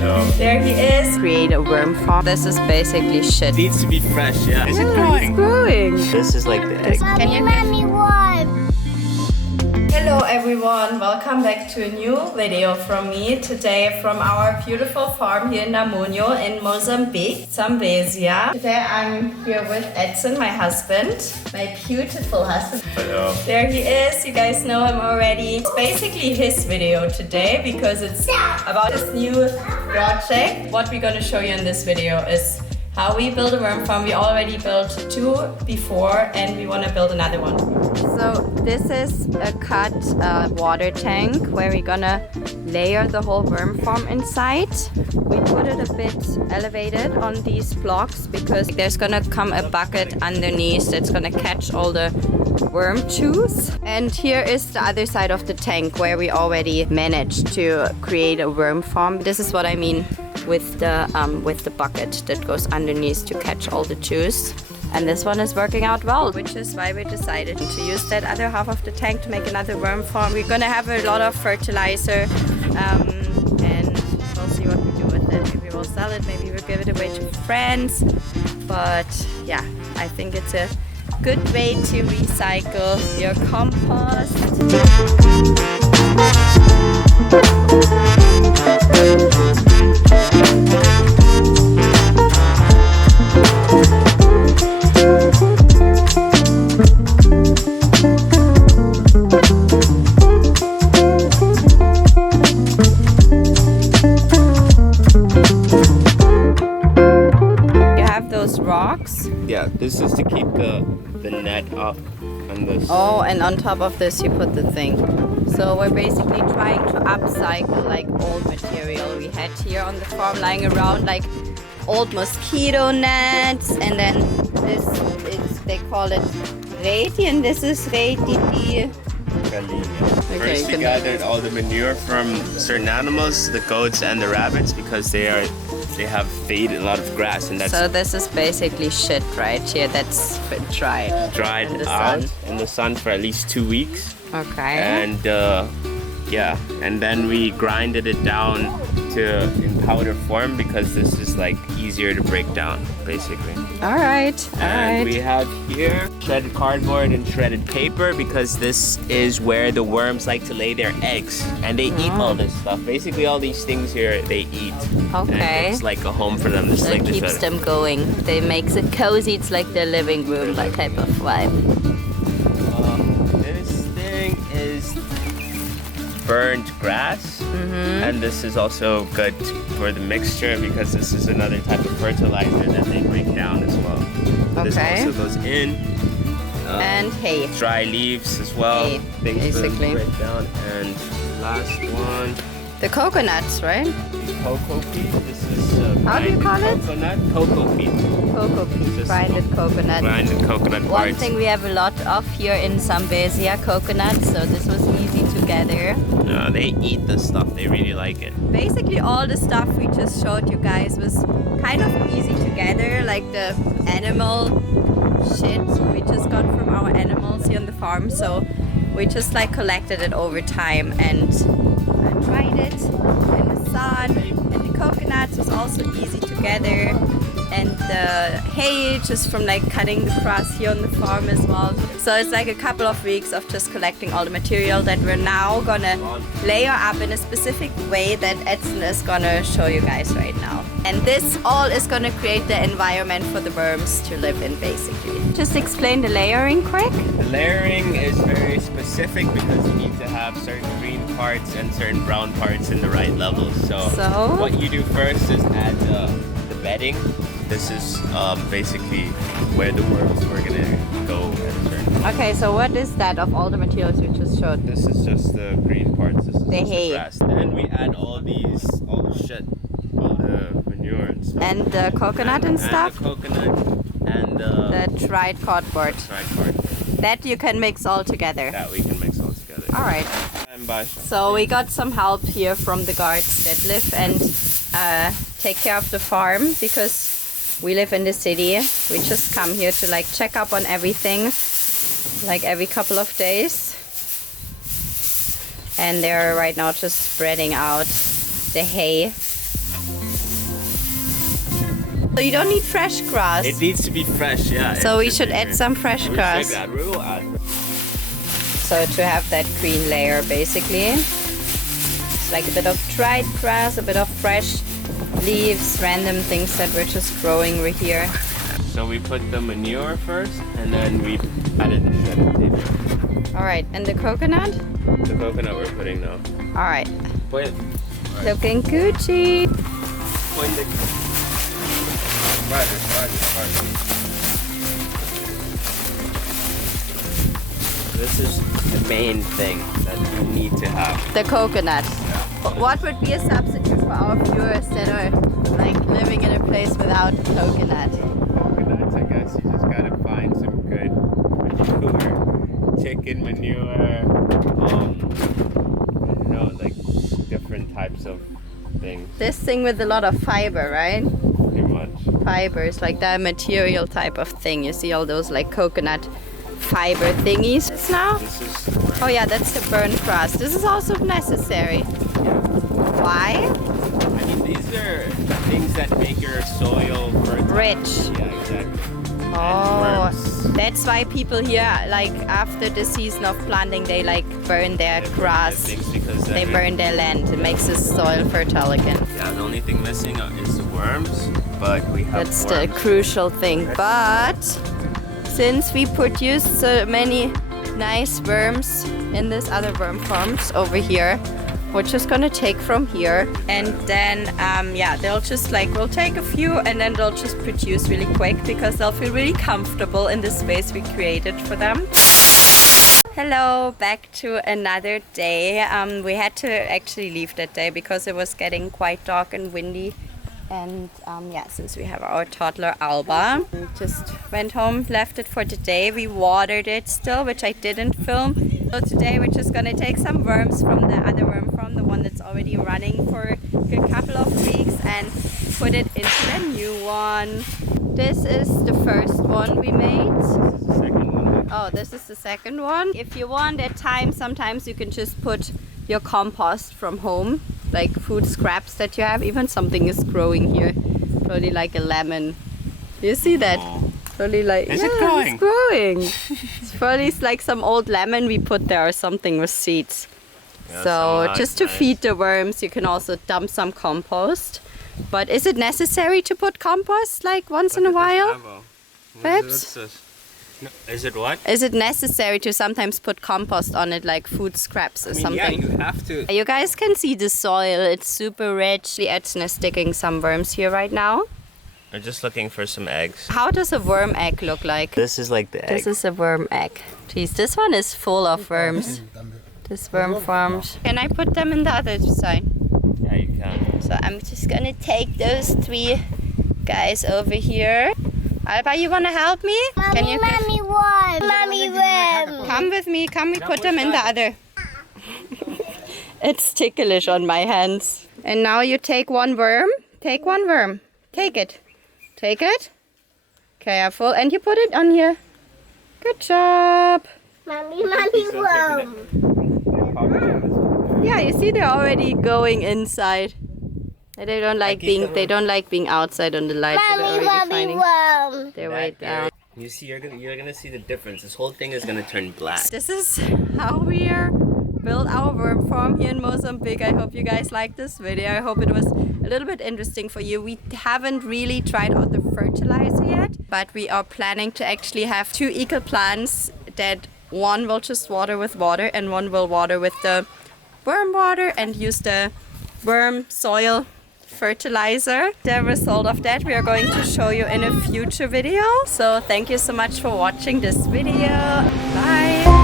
There he is. Create a worm farm. This is basically shit. Needs to be fresh, yeah. Is it growing? It's growing. This is like the egg. Can you Mommy, what? Hello everyone, welcome back to a new video from me. Today from our beautiful farm here in Namunyo in Mozambique, Zambezia. Today I'm here with Edson, my husband, my beautiful husband. Hello. There he is, you guys know him already. It's basically his video today because it's about his new project. What we're gonna show you in this video is how we build a worm farm. We already built 2 before and we want to build another one. So this is a cut water tank where we're gonna layer the whole worm farm inside. We put it a bit elevated on these blocks because there's gonna come a bucket underneath that's gonna catch all the worm juice. And here is the other side of the tank where we already managed to create a worm farm. This is what I mean with the bucket that goes underneath to catch all the juice. And this one is working out well, which is why we decided to use that other half of the tank to make another worm farm. We're gonna have a lot of fertilizer and we'll see what we do with it. Maybe we'll sell it, maybe we'll give it away to friends. But yeah, I think it's a good way to recycle your compost. Rocks. Yeah, this is to keep the net up on this. Oh, and on top of this you put the thing. So we're basically trying to upcycle like old material we had here on the farm lying around, like old mosquito nets, and then this is, they call it reti, and this is reti. Okay, first we gathered all the manure from certain animals, the goats and the rabbits, because they have fed a lot of grass, and that's so this is basically shit right here that's been dried out in the sun for at least 2 weeks. Okay. And yeah, and then we grinded it down to in powder form because this is like easier to break down, basically. All right. And we have here shredded cardboard and shredded paper because this is where the worms like to lay their eggs, and they eat all this stuff. Basically, all these things here they eat. Okay. And it's like a home for them. So it keeps them going. They makes it cozy. It's like their living room, that type of vibe. This thing is burned grass, and this is also good for the mixture because this is another type of fertilizer that they break down as well. Okay. This also goes in. And hay. Dry leaves as well. Hay, things basically. to break down. And last one. The coconuts, right? The cocoa peat. This is how do you call it? Coconut. Cocoa peat. Cocoa peat. Grinded coconut. Grinded coconut One parts. thing we have a lot of here in Zambezia, coconuts. So this was easy to gather. No, they eat the stuff. They really like it. Basically, all the stuff we just showed you guys was kind of easy to gather, like the animal shit we just got from our animals here on the farm. So we just like collected it over time and dried it in the sun. And the coconuts was also easy to gather, and the hay just from like cutting the grass here on the farm as well. So it's like a couple of weeks of just collecting all the material that we're now gonna layer up in a specific way that Edson is gonna show you guys right now. And this all is gonna create the environment for the worms to live in, basically. Just explain the layering quick. The layering is very specific because you need to have certain green parts and certain brown parts in the right levels. So what you do first is add the bedding. This is basically where the worms were gonna go at a certain point. Okay, so what is that of all the materials we just showed? This is just the green parts. This is the just hay. The grass. Then we add all the shit, all the manure and stuff. And the coconut and stuff? And the coconut and the dried cardboard. That you can mix all together. That we can mix all together. All right. So we got some help here from the guards that live and take care of the farm because we live in the city. We just come here to like check up on everything like every couple of days. And they're right now just spreading out the hay So you don't need fresh grass. It needs to be fresh, yeah. So we should add some fresh grass. We will add. So to have that green layer, basically. It's like a bit of dried grass, a bit of fresh leaves, random things that were just growing right here. So we put the manure first, and then we added the shredded paper. All right, and the coconut? The coconut we're putting now. All right. Put it. Looking Gucci. Put the. This is the main thing that you need to have. The coconut. Yeah. What would be a substitute for our viewers that are like living in a place without coconut? Coconuts, I guess you just gotta find some good manure, chicken manure, I don't know, like different types of things. This thing with a lot of fiber, right? Pretty much. Fibers, like that material type of thing. You see all those like coconut fiber thingies. This now? This is. Oh yeah, that's the burnt grass. This is also necessary. Yeah. Why? I mean, these are things that make your soil fertile. Rich. Yeah, exactly. Oh, that's why people here, like after the season of planting, they like burn their grass. They burn their land. It makes the soil fertile again. Yeah, the only thing missing is the worms, but we have That's worms. the crucial thing. But since we produced so many nice worms in this other worm farms over here, we're just gonna take from here, and then yeah, they'll just like, we'll take a few and then they'll just produce really quick because they'll feel really comfortable in the space we created for them. Hello, back to another day. We had to actually leave that day because it was getting quite dark and windy. And yeah, since we have our toddler Alba, we just went home, left it for the day. We watered it still, which I didn't film. So today we're just gonna take some worms from the other worm farm, the one that's already running for a good couple of weeks, and put it into the new one. This is the first one we made. This is the second one. Oh, this is the second one. If you want at times, sometimes you can just put your compost from home, like food scraps that you have. Even something is growing here, probably like a lemon. You see that? Oh. Probably like, Is yeah, it growing? It's growing. It's probably like some old lemon we put there or something with seeds. Yeah, so nice, just to feed the worms, you can also dump some compost. But is it necessary to put compost like once in a while? Perhaps? No, is it what? Is it necessary to sometimes put compost on it, like food scraps or something? Yeah, you have to. You guys can see the soil, it's super rich. The Edson is sticking some worms here right now. I'm just looking for some eggs. How does a worm egg look like? This is like the egg. This is a worm egg. Jeez, this one is full of worms. This worm farm. Can I put them in the other side? Yeah, you can. So I'm just gonna take those 3 guys over here. Alba, you wanna help me? Mommy worm. Mommy worm. Come with me, come, we put them in the other. It's ticklish on my hands. And now you take one worm. Take one worm. Take it. Take it. Careful. And you put it on here. Good job. Mommy worm. Yeah, you see they're already going inside. They don't like being outside on the light. So they're already finding worm. their way down. You see, you're gonna see the difference. This whole thing is gonna turn black. This is how we build our worm farm here in Mozambique. I hope you guys liked this video. I hope it was a little bit interesting for you. We haven't really tried out the fertilizer yet, but we are planning to actually have 2 equal plants that one will just water with water and one will water with the worm water and use the worm soil fertilizer. The result of that we are going to show you in a future video. So thank you so much for watching this video. Bye!